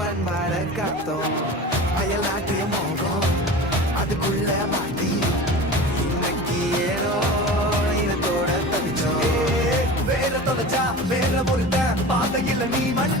பண்பாட காத்தோம் அயல் நாட்டிய மோகம் அதுக்குள்ள மாட்டி இன்னைக்கு ஏதோ இனத்தோட தவிச்சோம் வேற தொலைச்சா வேற ஒருத்த பாதையில் நீ மட்டும்